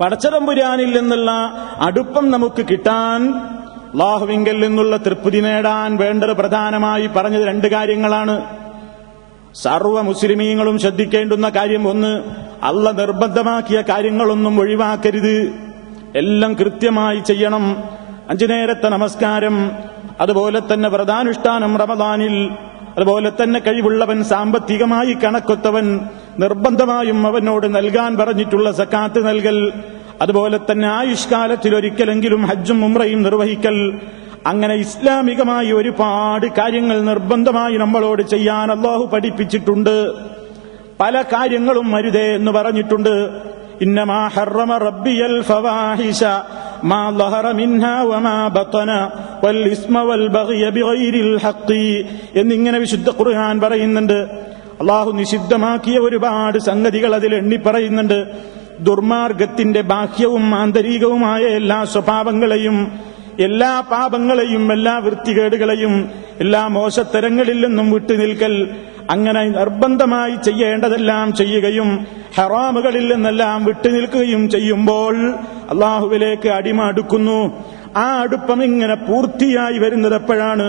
പടച്ചതമ്പുരാനിൽ നിന്നുള്ള അടുപ്പം നമുക്ക് കിട്ടാൻ, അല്ലാഹുവിങ്കൽ നിന്നുള്ള തൃപ്തി നേടാൻ വേണ്ടത് പ്രധാനമായി പറഞ്ഞത് രണ്ട് കാര്യങ്ങളാണ്. സർവ്വ മുസ്ലിമീങ്ങളും ശ്രദ്ധിക്കേണ്ടുന്ന കാര്യം ഒന്ന്, അല്ലാഹ് നിർബന്ധമാക്കിയ കാര്യങ്ങളൊന്നും ഒഴിവാക്കരുത്, എല്ലാം കൃത്യമായി ചെയ്യണം. 5 നേരത്തെ നമസ്കാരം, അതുപോലെ തന്നെ വ്രതാനുഷ്ഠാനം റമദാനിൽ, അതുപോലെ തന്നെ കഴിവുള്ളവൻ, സാമ്പത്തികമായി കണക്കൊത്തവൻ നിർബന്ധമായും അവനോട് നൽകാൻ പറഞ്ഞിട്ടുള്ള സക്കാത്ത് നൽകൽ, അതുപോലെ തന്നെ ആയുഷ്കാലത്തിൽ ഒരിക്കലെങ്കിലും ഹജ്ജും ഉംറയും നിർവഹിക്കൽ. അങ്ങനെ ഇസ്ലാമികമായി ഒരുപാട് കാര്യങ്ങൾ നിർബന്ധമായി നമ്മളോട് ചെയ്യാൻ അല്ലാഹു പഠിപ്പിച്ചിട്ടുണ്ട്. പല കാര്യങ്ങളും അരുതേ എന്ന് പറഞ്ഞിട്ടുണ്ട്. ഇന്നമാ ഹറമ റബ്ബിയൽ ഫവാഹിശ മാ ളഹറ മിൻഹാ വമാ ബതന വൽ ഇസ്മ വൽ ബഗ്യ ബിഗൈരിൽ ഹഖ് എന്നിങ്ങനെ വിശുദ്ധ ഖുർആൻ പറയുന്നുണ്ട്. അല്ലാഹു നിഷിദ്ധമാക്കിയ ഒരുപാട് സംഗതികൾ അതിൽ എണ്ണി പറയുന്നുണ്ട്. ദുർമാർഗത്തിന്റെ ബാഹ്യവും ആന്തരികവുമായ എല്ലാ സ്വഭാവങ്ങളെയും, എല്ലാ പാപങ്ങളെയും, എല്ലാ വൃത്തികേടുകളെയും, എല്ലാ മോശത്തരങ്ങളിൽ നിന്നും വിട്ടുനിൽക്കൽ, അങ്ങനെ നിർബന്ധമായി ചെയ്യേണ്ടതെല്ലാം ചെയ്യുകയും ഹറാമുകളിൽ നിന്നെല്ലാം വിട്ടുനിൽക്കുകയും ചെയ്യുമ്പോൾ അല്ലാഹുവിലേക്ക് അടിമ അടുക്കുന്നു. ആ അടുപ്പം ഇങ്ങനെ പൂർത്തിയായി വരുന്നത് എപ്പോഴാണ്?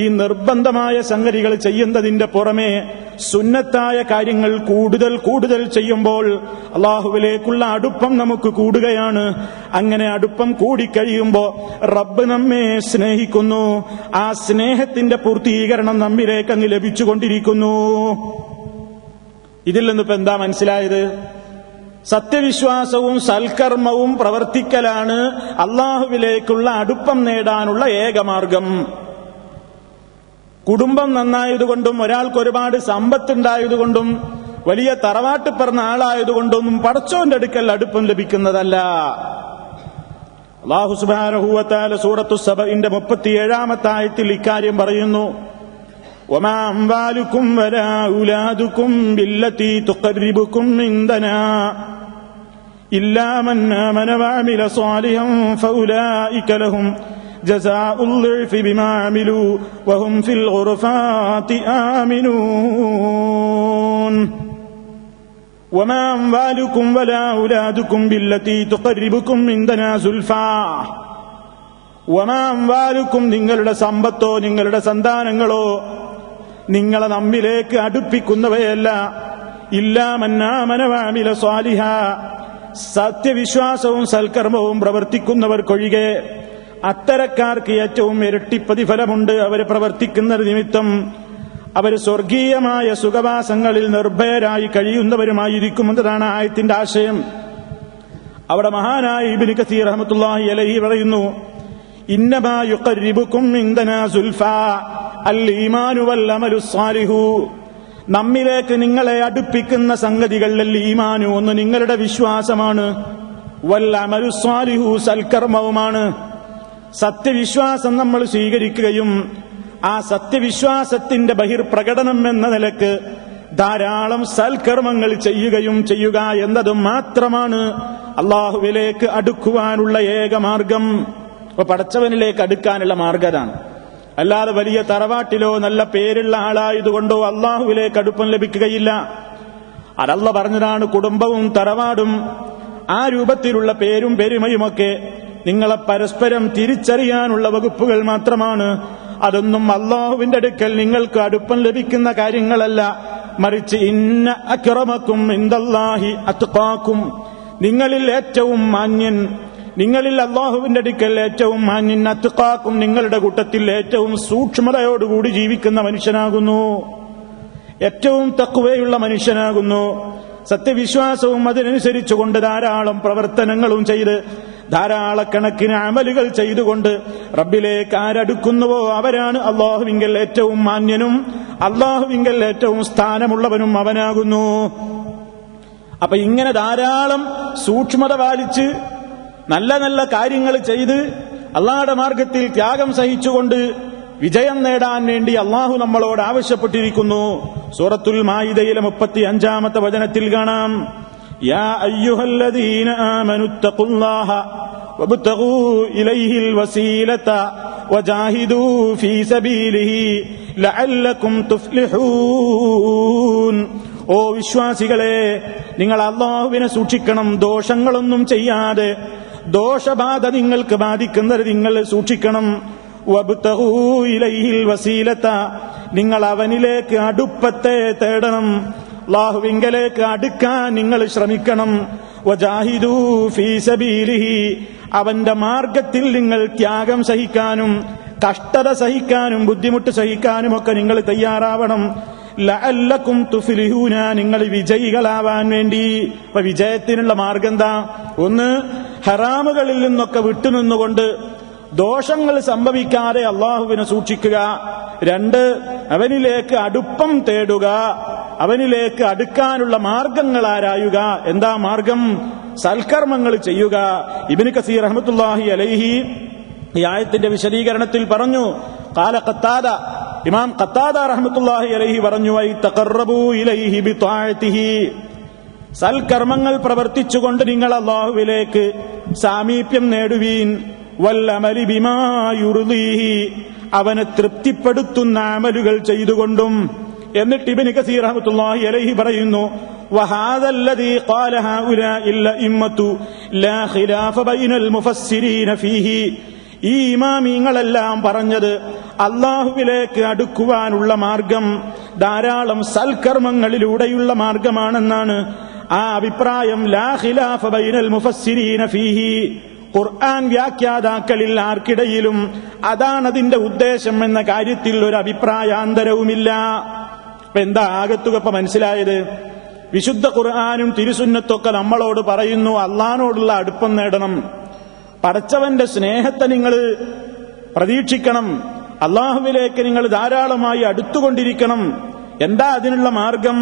ഈ നിർബന്ധമായ സംഗതികൾ ചെയ്യുന്നതിന്റെ പുറമെ സുന്നത്തായ കാര്യങ്ങൾ കൂടുതൽ കൂടുതൽ ചെയ്യുമ്പോൾ അല്ലാഹുവിലേക്കുള്ള അടുപ്പം നമുക്ക് കൂടുകയാണ്. അങ്ങനെ അടുപ്പം കൂടിക്കഴിയുമ്പോൾ റബ്ബ് നമ്മെ സ്നേഹിക്കുന്നു. ആ സ്നേഹത്തിന്റെ പൂർത്തീകരണം നമ്മിലേക്ക് അങ്ങ് ലഭിച്ചുകൊണ്ടിരിക്കുന്നു. ഇതിൽ നിന്നിപ്പോ എന്താ മനസ്സിലായത്? സത്യവിശ്വാസവും സൽക്കർമ്മവും പ്രവർത്തിക്കലാണ് അല്ലാഹുവിലേക്കുള്ള അടുപ്പം നേടാനുള്ള ഏകമാർഗം. കുടുംബം നന്നായതുകൊണ്ടും ഒരാൾക്ക് ഒരുപാട് സമ്പത്തുണ്ടായതുകൊണ്ടും വലിയ തറവാട്ട് പറഞ്ഞ ആളായതുകൊണ്ടൊന്നും പടച്ചോന്റെ അടുക്കൽ അടുപ്പം ലഭിക്കുന്നതല്ല. അല്ലാഹു സുബ്ഹാനഹു വ തആല സൂറത്തു സബഇന്റെ 37-ാമത്തെ ആയത്തിൽ ഇക്കാര്യം പറയുന്നു. വമാ അംവാലുക്കും വലാ ഔലാദുക്കും ബില്ലതി തുഖർരിബുക്കും ഇൻദനാ ഇല്ലാ മൻ ആമന വഅമില സ്വാലിഹൻ ഫഉലൈക ലഹും ജസാഉൽ ളിഅ്ഫി ബിമാ അമിലു വഹും ഫിൽ ഗുർഫാതി ആമിനൂൻ. വമാ അംവാലുക്കും വലാ ഔലാദുക്കും ബില്ലതി തുഖർരിബുക്കും ഇൻദനാ സുൽഫാ. വമാ അംവാലുക്കും, നിങ്ങളുടെ സമ്പത്തോ നിങ്ങളുടെ സന്താനങ്ങളോ നിങ്ങളെ നമ്മിലേക്ക് അടുപ്പിക്കുന്നവയല്ല. ഇല്ലാ മൻ ആമന വഅമില സ്വാലിഹാ, സത്യവിശ്വാസവും സൽക്കർമ്മവും പ്രവർത്തിക്കുന്നവർക്കൊഴികെ. അത്തരക്കാർക്ക് ഏറ്റവും ഇരട്ടി പ്രതിഫലമുണ്ട്. അവർ പ്രവർത്തിക്കുന്ന നിമിത്തം അവർ സ്വർഗീയമായ സുഖവാസങ്ങളിൽ നിർഭയരായി കഴിയുന്നവരുമായിരിക്കുമെന്നതാണ് ആയത്തിന്റെ ആശയം. അവിടെ മഹാനായ ഇബ്നു കസീർ റഹ്മത്തുള്ളാഹി അലൈഹി പറയുന്നു, ഇന്നമാ യുഖർരിബുക്കും ഇൻദനാ സുൽഫാ അൽ ഈമാനു വൽ അമലു സ്വാലിഹു. നമ്മിലേക്ക് നിങ്ങളെ അടുപ്പിക്കുന്ന സംഗതികൾ അൽ ഈമാനു, ഒന്ന് നിങ്ങളുടെ വിശ്വാസമാണ്, വൽ അമലു സ്വാലിഹു സൽക്കർമ്മവുമാണ്. സത്യവിശ്വാസം നമ്മൾ സ്വീകരിക്കുകയും ആ സത്യവിശ്വാസത്തിന്റെ ബഹിർപ്രകടനം എന്ന നിലക്ക് ധാരാളം സൽക്കർമ്മങ്ങൾ ചെയ്യുകയും ചെയ്യുക എന്നതും മാത്രമാണ് അല്ലാഹുവിലേക്ക് അടുക്കുവാനുള്ള ഏകമാർഗം. അപ്പൊ പടച്ചവനിലേക്ക് അടുക്കാനുള്ള മാർഗതാണ്. അല്ലാതെ വലിയ തറവാട്ടിലോ നല്ല പേരുള്ള ആളായതുകൊണ്ടോ അല്ലാഹുവിലേക്ക് അടുപ്പം ലഭിക്കുകയില്ല. അതല്ല പറഞ്ഞതാണ്. കുടുംബവും തറവാടും ആ രൂപത്തിലുള്ള പേരും പെരുമയുമൊക്കെ നിങ്ങളെ പരസ്പരം തിരിച്ചറിയാനുള്ള വകുപ്പുകൾ മാത്രമാണ്. അതൊന്നും അല്ലാഹുവിന്റെ അടുക്കൽ നിങ്ങൾക്ക് അടുപ്പം ലഭിക്കുന്ന കാര്യങ്ങളല്ല. മറിച്ച് ഇന്ന അക്രമക്കും ഇൻദല്ലാഹി അത്ഖാക്കും, നിങ്ങളിൽ ഏറ്റവും മാന്യൻ, നിങ്ങളിൽ അല്ലാഹുവിന്റെ അടുക്കൽ ഏറ്റവും മാന്യൻ, അത്ഖാക്കും, നിങ്ങളുടെ കൂട്ടത്തിൽ ഏറ്റവും സൂക്ഷ്മതയോടുകൂടി ജീവിക്കുന്ന മനുഷ്യനാകുന്നു, ഏറ്റവും തഖ്വയുള്ള മനുഷ്യനാകുന്നു. സത്യവിശ്വാസവും അതിനനുസരിച്ചുകൊണ്ട് ധാരാളം പ്രവർത്തനങ്ങളും ചെയ്ത് ധാരാളക്കണക്കിന് അമലുകൾ ചെയ്തുകൊണ്ട് റബ്ബിലേക്ക് ആരടുക്കുന്നുവോ അവരാണ് അല്ലാഹുവിങ്കൽ ഏറ്റവും മാന്യനും അല്ലാഹുവിങ്കൽ ഏറ്റവും സ്ഥാനമുള്ളവനും അവനാകുന്നു. അപ്പൊ ഇങ്ങനെ ധാരാളം സൂക്ഷ്മത പാലിച്ച് നല്ല നല്ല കാര്യങ്ങൾ ചെയ്ത് അല്ലാഹുവിന്റെ മാർഗത്തിൽ ത്യാഗം സഹിച്ചുകൊണ്ട് വിജയം നേടാൻ വേണ്ടി അല്ലാഹു നമ്മളോട് ആവശ്യപ്പെട്ടിരിക്കുന്നു. സൂറത്തുൽ മാഇദയിലെ 35-ാമത്തെ വചനത്തിൽ കാണാം, യാ അയ്യുഹല്ലദീന ആമനുത്തഖുല്ലാഹ വബ്തഗൂ ഇലൈഹിൽ വസീലത വജാഹിദൂ ഫീ സബീലിഹി ലഅല്ലകും തുഫ്ലിഹൂൻ ഓ വിശ്വാസികളെ, നിങ്ങൾ അല്ലാഹുവിനെ സൂക്ഷിക്കണം. ദോഷങ്ങളൊന്നും ചെയ്യാതെ, ദോഷബാധ നിങ്ങൾക്ക് ബാധിക്കുന്നത് നിങ്ങൾ സൂക്ഷിക്കണം. വബ്തഗൂ ഇലൈഹിൽ വസീലത, നിങ്ങൾ അവനിലേക്ക് അടുപ്പത്തെ തേടണം. അല്ലാഹുവിങ്കലേക്ക് അടുക്കാൻ നിങ്ങൾ ശ്രമിക്കണം. വജാഹിദൂ ഫീ സബീലിഹി, അവന്റെ മാർഗത്തിൽ നിങ്ങൾ ത്യാഗം സഹിക്കാനും കഷ്ടത സഹിക്കാനും ബുദ്ധിമുട്ട് സഹിക്കാനും ഒക്കെ നിങ്ങൾ തയ്യാറാവണം. ലഅല്ലക്കും തുഫ്ലിഹൂന, നിങ്ങൾ വിജയികളാവാൻ വേണ്ടി. അപ്പൊ വിജയത്തിനുള്ള മാർഗം എന്താ? ഒന്ന്, ഹറാമുകളിൽ നിന്നൊക്കെ വിട്ടുനിന്നുകൊണ്ട് ദോഷങ്ങൾ സംഭവിക്കാതെ അള്ളാഹുവിനെ സൂക്ഷിക്കുക. രണ്ട്, അവനിലേക്ക് അടുപ്പം തേടുക, അവനിലേക്ക് അടുക്കാനുള്ള മാർഗങ്ങൾ ആരായുക. എന്താ മാർഗം? സൽക്കർമ്മങ്ങൾ ചെയ്യുക. ഇബ്നു കസീർ റഹ്മത്തുള്ളാഹി അലൈഹി ഈ ആയത്തിന്റെ വിശദീകരണത്തിൽ പറഞ്ഞു, ഖാല ഖത്താദ, ഇമാം ഖത്താദ റഹ്മത്തുള്ളാഹി അലൈഹി പറഞ്ഞു, ഐ തഖറബൂ ഇലൈഹി ബിത്വാഅതിഹി, സൽക്കർമ്മങ്ങൾ പ്രവർത്തിച്ചുകൊണ്ട് നിങ്ങൾ അല്ലാഹുവിലേക്ക് സാമീപ്യം നേടുവീൻ. വല്ലമലി ബിമാ യുർദീഹി, അവനെ തൃപ്തിപ്പെടുത്തുന്ന അമലുകൾ ചെയ്തുകൊണ്ടും. എന്നിട്ട് ഇബ്നു കസീർ റഹ്മത്തുള്ളാഹി അലൈഹി പറയുന്നു, വഹാദല്ലദീ ഖാല ഹൗലാഇൽ അഇമ്മത്തു ലാ ഖിലാഫ ബൈനൽ മുഫസ്സിരീന ഫീഹി, ഈ ഇമാമിങ്ങളെല്ലാം പറഞ്ഞത് അല്ലാഹുവിലേക്ക് അടുക്കുവാനുള്ള മാർഗം ധാരാളം സൽക്കർമ്മങ്ങളിലൂടെയുള്ള മാർഗമാണെന്നാണ്. ആ അഭിപ്രായം ലാ ഖിലാഫ ബൈനൽ മുഫസ്സിരീന ഫീഹി, ഖുർആൻ വ്യാഖ്യാതാക്കളിൽ ആർക്കിടയിലും അതാണ് അതിന്റെ ഉദ്ദേശം എന്ന കാര്യത്തിൽ ഒരു അഭിപ്രായാന്തരവുമില്ല. അപ്പൊ എന്താ ആകത്തുക ഇപ്പൊ മനസ്സിലായത്? വിശുദ്ധ ഖുർആനും തിരുസുന്നത്തൊക്കെ നമ്മളോട് പറയുന്നു അള്ളാഹിനോടുള്ള അടുപ്പം നേടണം, പടച്ചവന്റെ സ്നേഹത്തെ നിങ്ങൾ പ്രതീക്ഷിക്കണം, അള്ളാഹുവിലേക്ക് നിങ്ങൾ ധാരാളമായി അടുത്തുകൊണ്ടിരിക്കണം. എന്താ അതിനുള്ള മാർഗം?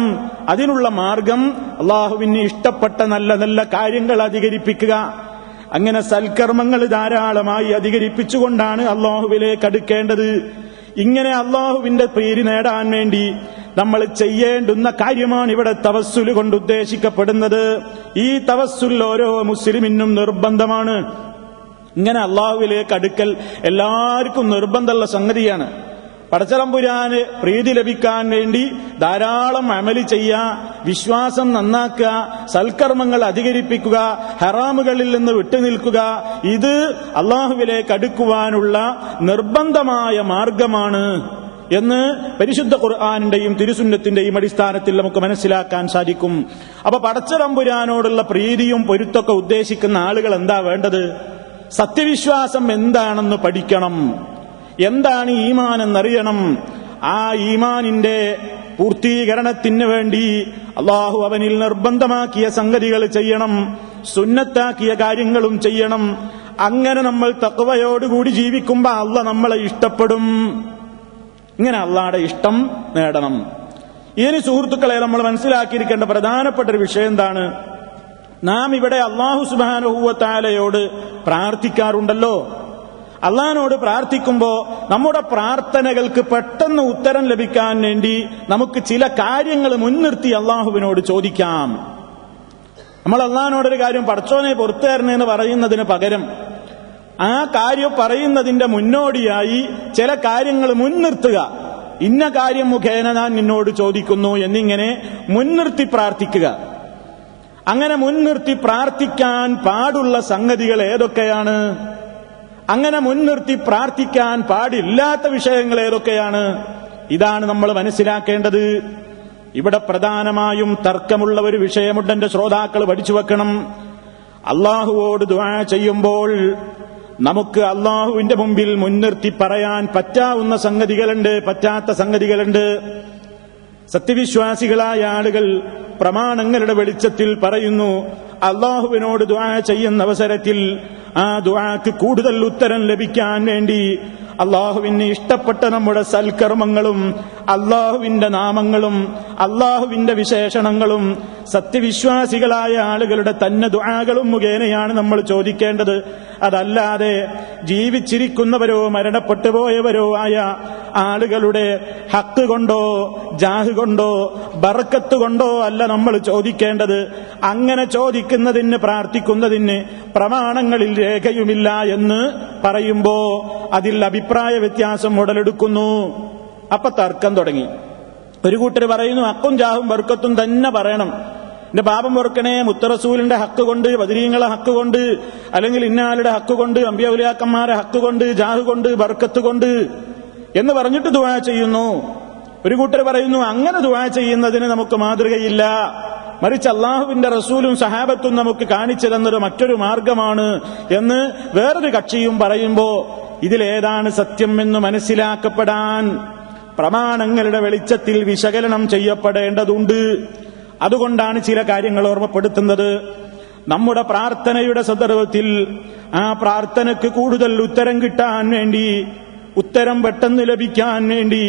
അതിനുള്ള മാർഗം അള്ളാഹുവിന് ഇഷ്ടപ്പെട്ട നല്ല നല്ല കാര്യങ്ങൾ അധികരിപ്പിക്കുക. അങ്ങനെ സൽക്കർമ്മങ്ങൾ ധാരാളമായി അധികരിപ്പിച്ചുകൊണ്ടാണ് അള്ളാഹുവിലേക്ക് അടുക്കേണ്ടത്. ഇങ്ങനെ അള്ളാഹുവിന്റെ പേര് നേടാൻ വേണ്ടി നമ്മൾ ചെയ്യേണ്ടുന്ന കാര്യമാണ് ഇവിടെ തവസ്സുൽ കൊണ്ട് ഉദ്ദേശിക്കപ്പെടുന്നത്. ഈ തവസ്സുൽ ഓരോ മുസ്ലിമിനും നിർബന്ധമാണ്. ഇങ്ങനെ അള്ളാഹുവിലേക്ക് അടുക്കൽ എല്ലാവർക്കും നിർബന്ധമുള്ള സംഗതിയാണ്. പടച്ചതമ്പുരാന് പ്രീതി ലഭിക്കാൻ വേണ്ടി ധാരാളം അമല് ചെയ്യുക, വിശ്വാസം നന്നാക്കുക, സൽക്കർമ്മങ്ങൾ അധികരിപ്പിക്കുക, ഹറാമുകളിൽ നിന്ന് വിട്ടുനിൽക്കുക. ഇത് അള്ളാഹുവിലേക്ക് അടുക്കുവാനുള്ള നിർബന്ധമായ മാർഗമാണ് എന്ന് പരിശുദ്ധ ഖുർആനിന്റെയും തിരുസുന്നത്തിന്റെയും അടിസ്ഥാനത്തിൽ നമുക്ക് മനസ്സിലാക്കാൻ സാധിക്കും. അപ്പൊ പടച്ചതമ്പുരാനോടുള്ള പ്രീതിയും പൊരുത്തൊക്കെ ഉദ്ദേശിക്കുന്ന ആളുകൾ എന്താ വേണ്ടത്? സത്യവിശ്വാസം എന്താണെന്ന് പഠിക്കണം. എന്താണ് ഈമാൻ എന്നറിയണം. ആ ഈമാനിന്റെ പൂർത്തീകരണത്തിന് വേണ്ടി അള്ളാഹു അവനിൽ നിർബന്ധമാക്കിയ സംഗതികൾ ചെയ്യണം, സുന്നത്താക്കിയ കാര്യങ്ങളും ചെയ്യണം. അങ്ങനെ നമ്മൾ തഖ്വയോടുകൂടി ജീവിക്കുമ്പോൾ അള്ളാഹ് നമ്മളെ ഇഷ്ടപ്പെടും. ഇങ്ങനെ അള്ളാഹുടെ ഇഷ്ടം നേടണം. ഇനി സുഹൃത്തുക്കളെ, നമ്മൾ മനസ്സിലാക്കിയിരിക്കേണ്ട പ്രധാനപ്പെട്ട ഒരു വിഷയം എന്താണ്? നാം ഇവിടെ അല്ലാഹു സുബ്ഹാനഹു വ തആലയോട് പ്രാർത്ഥിക്കാറുണ്ടല്ലോ. അള്ളാഹിനോട് പ്രാർത്ഥിക്കുമ്പോൾ നമ്മുടെ പ്രാർത്ഥനകൾക്ക് പെട്ടെന്ന് ഉത്തരം ലഭിക്കാൻ വേണ്ടി നമുക്ക് ചില കാര്യങ്ങൾ മുൻനിർത്തി അള്ളാഹുവിനോട് ചോദിക്കാം. നമ്മൾ അള്ളാഹിനോടൊരു കാര്യം പടച്ചോനെ പുറത്തു തരണേന്ന് പറയുന്നതിന് പകരം ആ കാര്യം പറയുന്നതിന്റെ മുന്നോടിയായി ചില കാര്യങ്ങൾ മുൻനിർത്തുക. ഇന്ന കാര്യം മുഖേന ഞാൻ നിന്നോട് ചോദിക്കുന്നു എന്നിങ്ങനെ മുൻനിർത്തി പ്രാർത്ഥിക്കുക. അങ്ങനെ മുൻനിർത്തി പ്രാർത്ഥിക്കാൻ പാടുള്ള സംഗതികൾ ഏതൊക്കെയാണ്? അങ്ങനെ മുൻനിർത്തി പ്രാർത്ഥിക്കാൻ പാടില്ലാത്ത വിഷയങ്ങൾ ഏതൊക്കെയാണ്? ഇതാണ് നമ്മൾ മനസ്സിലാക്കേണ്ടത്. ഇവിടെ പ്രധാനമായും തർക്കമുള്ള ഒരു വിഷയമുണ്ട്. എന്റെ ശ്രോതാക്കൾ പഠിച്ചു വെക്കണം. അള്ളാഹുവോട് ദുആ ചെയ്യുമ്പോൾ നമുക്ക് അള്ളാഹുവിന്റെ മുമ്പിൽ മുൻനിർത്തി പറയാൻ പറ്റാവുന്ന സംഗതികളുണ്ട്, പറ്റാത്ത സംഗതികളുണ്ട്. സത്യവിശ്വാസികളായ ആളുകൾ പ്രമാണങ്ങളുടെ വെളിച്ചത്തിൽ പറയുന്നു, അള്ളാഹുവിനോട് ദുആ ചെയ്യുന്ന അവസരത്തിൽ ആ ദുആക്ക് കൂടുതൽ ഉത്തരം ലഭിക്കാൻ വേണ്ടി അള്ളാഹുവിന് ഇഷ്ടപ്പെട്ട നമ്മുടെ സൽക്കർമ്മങ്ങളും അള്ളാഹുവിന്റെ നാമങ്ങളും അള്ളാഹുവിന്റെ വിശേഷണങ്ങളും സത്യവിശ്വാസികളായ ആളുകളുടെ തന്നെ ദുആകളും മുഖേനയാണ് നമ്മൾ ചോദിക്കേണ്ടത്. അതല്ലാതെ ജീവിച്ചിരിക്കുന്നവരോ മരണപ്പെട്ടു പോയവരോ ആയ ആളുകളുടെ ഹക്ക് കൊണ്ടോ ജാഹ് കൊണ്ടോ ബർക്കത്ത് കൊണ്ടോ അല്ല നമ്മൾ ചോദിക്കേണ്ടത്. അങ്ങനെ ചോദിക്കുന്നതിന് പ്രാർത്ഥിക്കുന്നതിന് പ്രമാണങ്ങളിൽ രേഖയുമില്ല എന്ന് പറയുമ്പോ അതിൽ അഭിപ്രായ വ്യത്യാസം ഉടലെടുക്കുന്നു. അപ്പൊ തർക്കം തുടങ്ങി. ഒരു കൂട്ടർ പറയുന്നു ഹക്കും ജാഹും ബർക്കത്തും തന്നെ പറയണം. എന്റെ പാപം പൊറുക്കണേ മുത്തറസൂലിന്റെ ഹക്ക് കൊണ്ട്, ബദരീങ്ങളെ ഹക്ക് കൊണ്ട്, അല്ലെങ്കിൽ ഇന്നാളുടെ ഹക്ക് കൊണ്ട്, അമ്പിയൗലിയാക്കന്മാരെ ഹക്ക് കൊണ്ട്, ജാഹ് കൊണ്ട്, ബർക്കത്ത് കൊണ്ട് എന്ന് പറഞ്ഞിട്ട് ദുആ ചെയ്യുന്നു. ഒരു കൂട്ടർ പറയുന്നു അങ്ങനെ ദുആ ചെയ്യുന്നതിന് നമുക്ക് മാതൃകയില്ല, മറിച്ച് അള്ളാഹുവിന്റെ റസൂലും സഹാബത്തും നമുക്ക് കാണിച്ചു തന്നൊരു മറ്റൊരു മാർഗമാണ് എന്ന് വേറൊരു കക്ഷിയും പറയുമ്പോ ഇതിലേതാണ് സത്യം എന്ന് മനസ്സിലാക്കപ്പെടാൻ പ്രമാണങ്ങളുടെ വെളിച്ചത്തിൽ വിശകലനം ചെയ്യപ്പെടേണ്ടതുണ്ട്. അതുകൊണ്ടാണ് ചില കാര്യങ്ങൾ ഓർമ്മപ്പെടുത്തുന്നത്. നമ്മുടെ പ്രാർത്ഥനയുടെ സന്ദർഭത്തിൽ ആ പ്രാർത്ഥനയ്ക്ക് കൂടുതൽ ഉത്തരം കിട്ടാൻ വേണ്ടി, ഉത്തരം പെട്ടെന്ന് ലഭിക്കാൻ വേണ്ടി